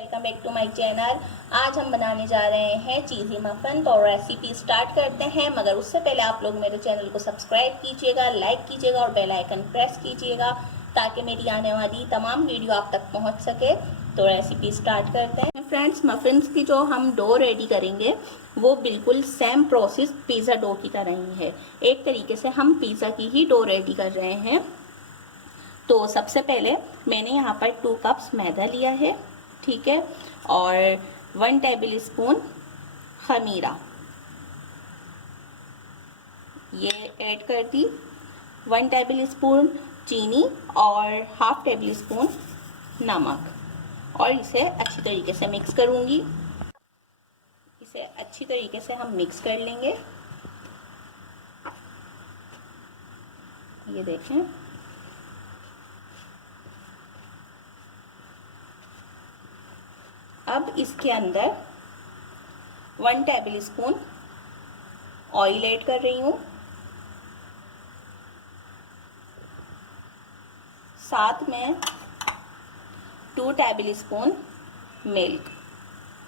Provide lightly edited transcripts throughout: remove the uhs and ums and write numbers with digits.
Welcome back to my channel. आज हम बनाने जा रहे हैं चीज़ी मफिन। तो रेसिपी स्टार्ट करते हैं, मगर उससे पहले आप लोग मेरे चैनल को सब्सक्राइब कीजिएगा, लाइक कीजिएगा और बेल आइकन प्रेस कीजिएगा ताकि मेरी आने वाली तमाम वीडियो आप तक पहुंच सके। तो रेसिपी स्टार्ट करते हैं फ्रेंड्स। मफिन्स की जो हम डो रेडी करेंगे वो बिल्कुल सेम प्रोसेस पिज़्ज़ा डो की तरह ही है। एक तरीके से हम पिज़्ज़ा की ही डो रेडी कर रहे हैं। तो सबसे पहले मैंने यहाँ पर 2 कप्स मैदा लिया है, ठीक है, और 1 टेबल स्पून खमीरा ये ऐड कर दी, 1 टेबल स्पून चीनी और हाफ टेबल स्पून नमक, और इसे अच्छी तरीके से मिक्स करूँगी। इसे अच्छी तरीके से हम मिक्स कर लेंगे। ये देखें, अब इसके अंदर 1 टेबल स्पून ऑयल ऐड कर रही हूँ, साथ में 2 टेबल स्पून मिल्क,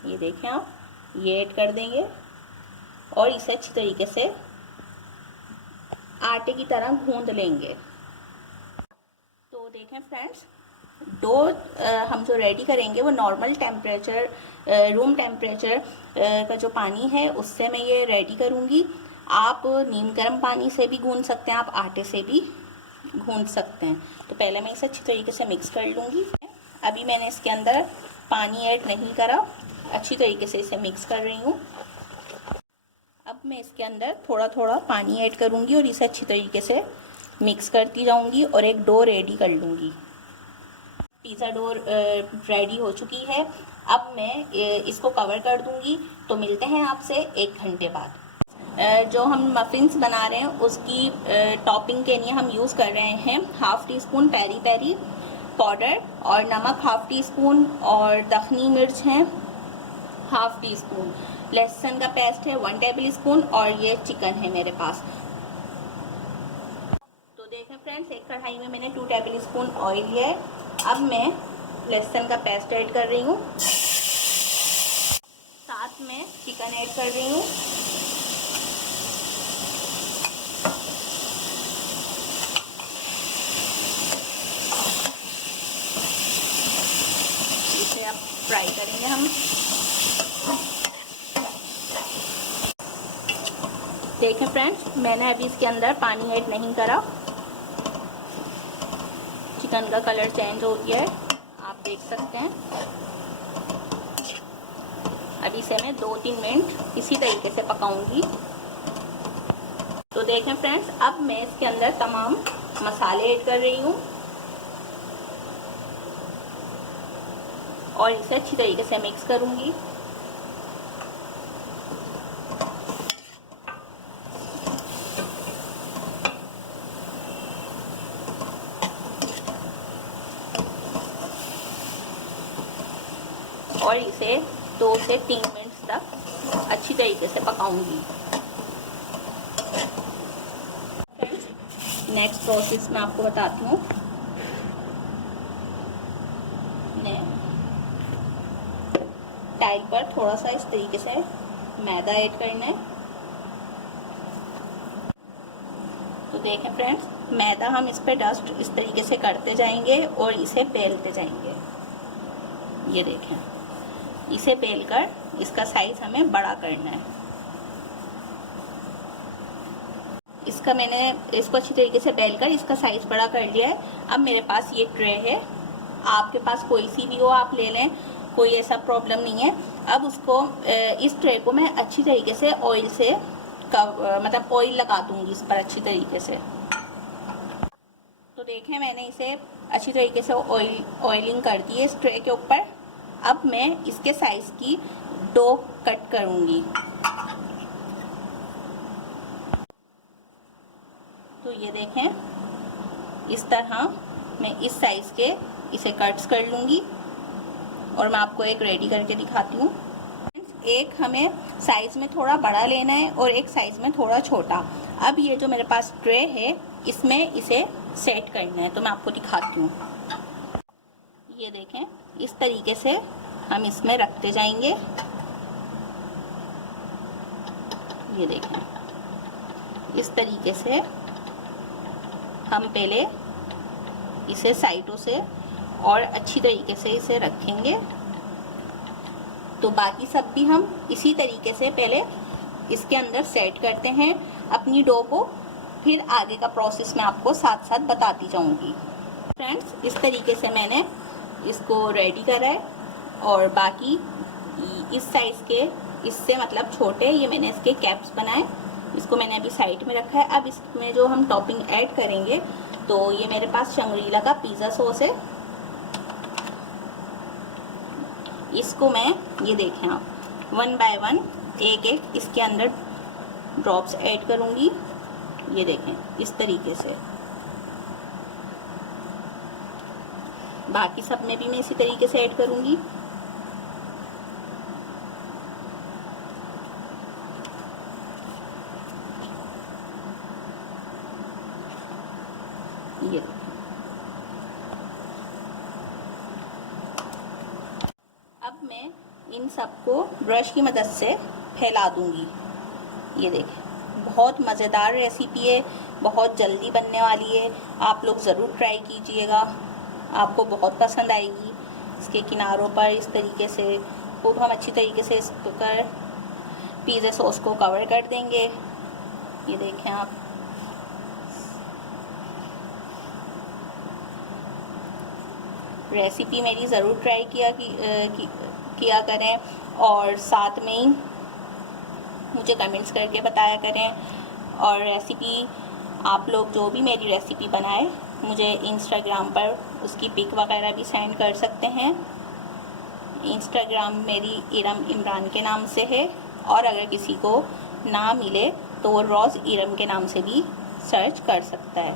ये देखें आप, ये ऐड कर देंगे और इसे अच्छी तरीके से आटे की तरह गूंद लेंगे। तो देखें फ्रेंड्स, डो हम जो रेडी करेंगे वो नॉर्मल टेम्परेचर, रूम टेम्परेचर का जो पानी है उससे मैं ये रेडी करूँगी। आप नीम गर्म पानी से भी गूंद सकते हैं, आप आटे से भी गूंद सकते हैं। तो पहले मैं इसे अच्छी तरीके से मिक्स कर लूँगी। अभी मैंने इसके अंदर पानी ऐड नहीं करा, अच्छी तरीके से इसे मिक्स कर रही हूँ। अब मैं इसके अंदर थोड़ा थोड़ा पानी ऐड करूँगी और इसे अच्छी तरीके से मिक्स करती जाऊँगी और एक डो रेडी कर लूँगी। पिज़्ज़ा डो रेडी हो चुकी है। अब मैं इसको कवर कर दूंगी। तो मिलते हैं आपसे 1 घंटे बाद। जो हम मफिन्स बना रहे हैं उसकी टॉपिंग के लिए हम यूज़ कर रहे हैं half teaspoon peri peri powder और नमक हाफ टी स्पून, और दखनी मिर्च है हाफ टी स्पून, लहसुन का पेस्ट है 1 टेबल स्पून, और ये चिकन है मेरे पास। तो देखें फ्रेंड्स, एक कढ़ाई में मैंने 2 टेबल स्पून ऑयल लिया है। अब मैं लहसुन का पेस्ट ऐड कर रही हूँ, साथ में चिकन ऐड कर रही हूँ, इसे अब फ्राई करेंगे हम। देखें फ्रेंड्स, मैंने अभी इसके अंदर पानी ऐड नहीं करा, चिकन का कलर चेंज हो गया है, आप देख सकते हैं। अभी इसे मैं 2-3 मिनट इसी तरीके से पकाऊंगी। तो देखें फ्रेंड्स, अब मैं इसके अंदर तमाम मसाले ऐड कर रही हूँ और इसे अच्छी तरीके से मिक्स करूंगी। और इसे 2 से 3 मिनट तक अच्छी तरीके से पकाऊंगी। नेक्स्ट प्रोसेस मैं आपको बताती हूँ। टाइल पर थोड़ा सा इस तरीके से मैदा ऐड करना है। तो देखें फ्रेंड्स, मैदा हम इस पे डस्ट इस तरीके से करते जाएंगे और इसे बेलते जाएंगे। ये देखें, इसे बेलकर इसका साइज हमें बड़ा करना है। इसको अच्छी तरीके से बेलकर इसका साइज बड़ा कर लिया है। अब मेरे पास ये ट्रे है, आपके पास कोई सी भी हो आप ले लें, कोई ऐसा प्रॉब्लम नहीं है। अब उसको इस ट्रे को मैं अच्छी तरीके से ऑयल से मतलब ऑयल लगा दूंगी इस पर अच्छी तरीके से। तो देखें, मैंने इसे अच्छी तरीके से ऑयलिंग कर दी है इस ट्रे के ऊपर। अब मैं इसके साइज की डो कट करूंगी। तो ये देखें, इस तरह मैं इस साइज के इसे कट्स कर लूंगी और मैं आपको एक रेडी करके दिखाती हूँ। एक हमें साइज में थोड़ा बड़ा लेना है और एक साइज में थोड़ा छोटा। अब ये जो मेरे पास ट्रे है इसमें इसे सेट करना है, तो मैं आपको दिखाती हूँ। ये देखें, इस तरीके से हम इसमें रखते जाएंगे। ये देखें, इस तरीके से हम पहले इसे साइडों से और अच्छी तरीके से इसे रखेंगे। तो बाकी सब भी हम इसी तरीके से पहले इसके अंदर सेट करते हैं अपनी डो को, फिर आगे का प्रोसेस मैं आपको साथ साथ बताती जाऊंगी। फ्रेंड्स, इस तरीके से मैंने इसको रेडी करा है और बाकी इस साइज़ के, इससे मतलब छोटे, ये मैंने इसके कैप्स बनाए, इसको मैंने अभी साइड में रखा है। अब इसमें जो हम टॉपिंग ऐड करेंगे, तो ये मेरे पास शंग्रीला का पिज़्ज़ा सॉस है। इसको मैं, ये देखें आप, 1 बाय 1 एक एक इसके अंदर ड्रॉप्स ऐड करूँगी। ये देखें, इस तरीके से। बाकी सब में भी मैं इसी तरीके से ऐड करूँगी। ये अब मैं इन सबको ब्रश की मदद से फैला दूंगी। ये देखें, बहुत मज़ेदार रेसिपी है, बहुत जल्दी बनने वाली है। आप लोग ज़रूर ट्राई कीजिएगा, आपको बहुत पसंद आएगी। इसके किनारों पर इस तरीके से खूब हम अच्छी तरीके से इस पर पिज़्ज़ा सॉस को कवर कर देंगे। ये देखें आप, रेसिपी मेरी ज़रूर ट्राई किया करें और साथ में ही मुझे कमेंट्स करके बताया करें। और रेसिपी, आप लोग जो भी मेरी रेसिपी बनाए, मुझे इंस्टाग्राम पर उसकी पिक वगैरह भी सेंड कर सकते हैं। इंस्टाग्राम मेरी इरम इमरान के नाम से है, और अगर किसी को ना मिले तो वो रोज़ इरम के नाम से भी सर्च कर सकता है।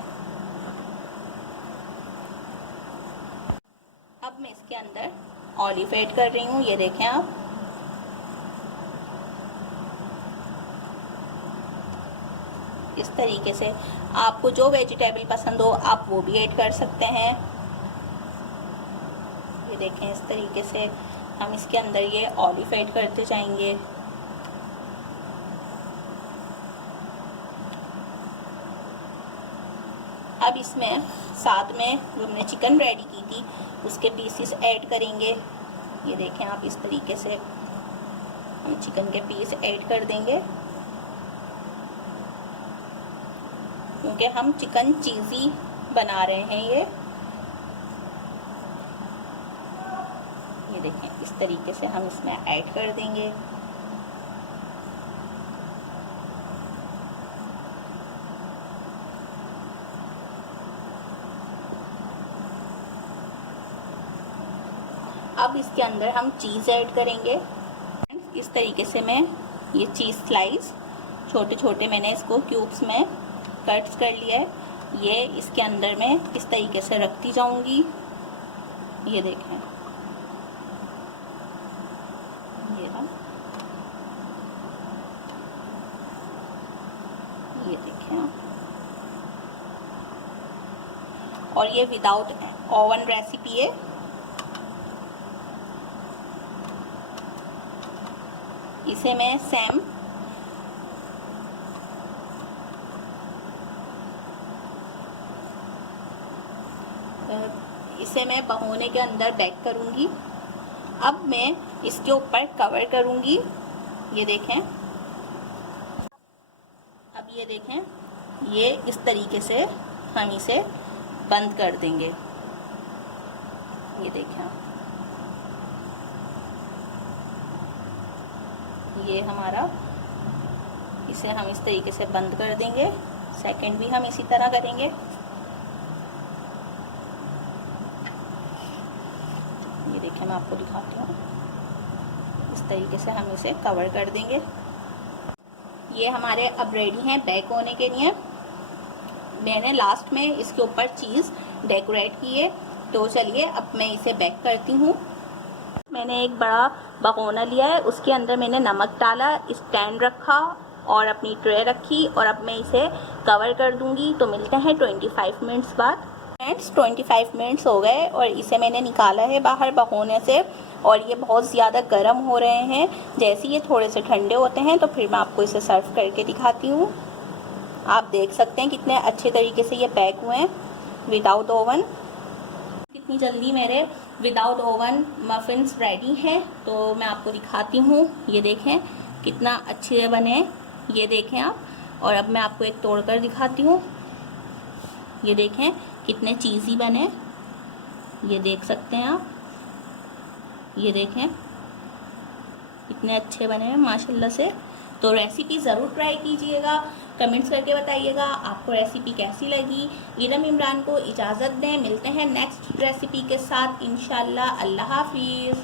अब मैं इसके अंदर ऑलिव ऐड कर रही हूँ। ये देखें आप, इस तरीके से आपको जो वेजिटेबल पसंद हो आप वो भी ऐड कर सकते हैं। ये देखें, इस तरीके से हम इसके अंदर ये ऑलिव ऐड करते जाएंगे। अब इसमें साथ में जो हमने चिकन रेडी की थी उसके पीसेस ऐड करेंगे। ये देखें आप, इस तरीके से हम चिकन के पीस ऐड कर देंगे, क्योंकि हम चिकन चीज़ी बना रहे हैं। ये देखें, इस तरीके से हम इसमें ऐड कर देंगे। अब इसके अंदर हम चीज़ ऐड करेंगे। इस तरीके से मैं ये चीज़ स्लाइस छोटे छोटे मैंने इसको क्यूब्स में कट्स कर लिया है। ये इसके अंदर मैं इस तरीके से रखती जाऊंगी। ये देखें, ये रहा, ये देखें आप। और ये विदाउट ओवन रेसिपी है। इसे मैं सेम भगोने के अंदर बेक करूंगी। अब मैं इसके ऊपर कवर करूंगी। ये देखें, अब ये देखें, ये इस तरीके से हम इसे बंद कर देंगे। ये देखें, ये हमारा, इसे हम इस तरीके से बंद कर देंगे। सेकंड भी हम इसी तरह करेंगे। ये देखिए, मैं आपको दिखाती हूँ। इस तरीके से हम इसे कवर कर देंगे। ये हमारे अब रेडी हैं बेक होने के लिए। मैंने लास्ट में इसके ऊपर चीज़ डेकोरेट की है। तो चलिए अब मैं इसे बेक करती हूँ। मैंने एक बड़ा भगोना लिया है, उसके अंदर मैंने नमक डाला, स्टैंड रखा और अपनी ट्रे रखी, और अब मैं इसे कवर कर दूंगी। तो मिलते हैं 25 मिनट्स बाद। फ्रेंड्स 25 मिनट्स हो गए और इसे मैंने निकाला है बाहर भगोने से और ये बहुत ज़्यादा गर्म हो रहे हैं। जैसे ये थोड़े से ठंडे होते हैं तो फिर मैं आपको इसे सर्व करके दिखाती हूँ। आप देख सकते हैं कितने अच्छे तरीके से ये पैक हुए हैं विदाउट ओवन। कितनी जल्दी मेरे विदाउट ओवन मफ़िन्स रेडी हैं, तो मैं आपको दिखाती हूँ। ये देखें कितना अच्छे बने, ये देखें आप। और अब मैं आपको एक तोड़कर दिखाती हूँ। ये देखें कितने चीज़ी बने, ये देख सकते हैं आप। ये देखें कितने अच्छे बने हैं माशाल्लाह से। तो रेसिपी ज़रूर ट्राई कीजिएगा, कमेंट्स करके बताइएगा आपको रेसिपी कैसी लगी। इरम इमरान को इजाज़त दें, मिलते हैं नेक्स्ट रेसिपी के साथ इंशाल्लाह। अल्लाह हाफिज़।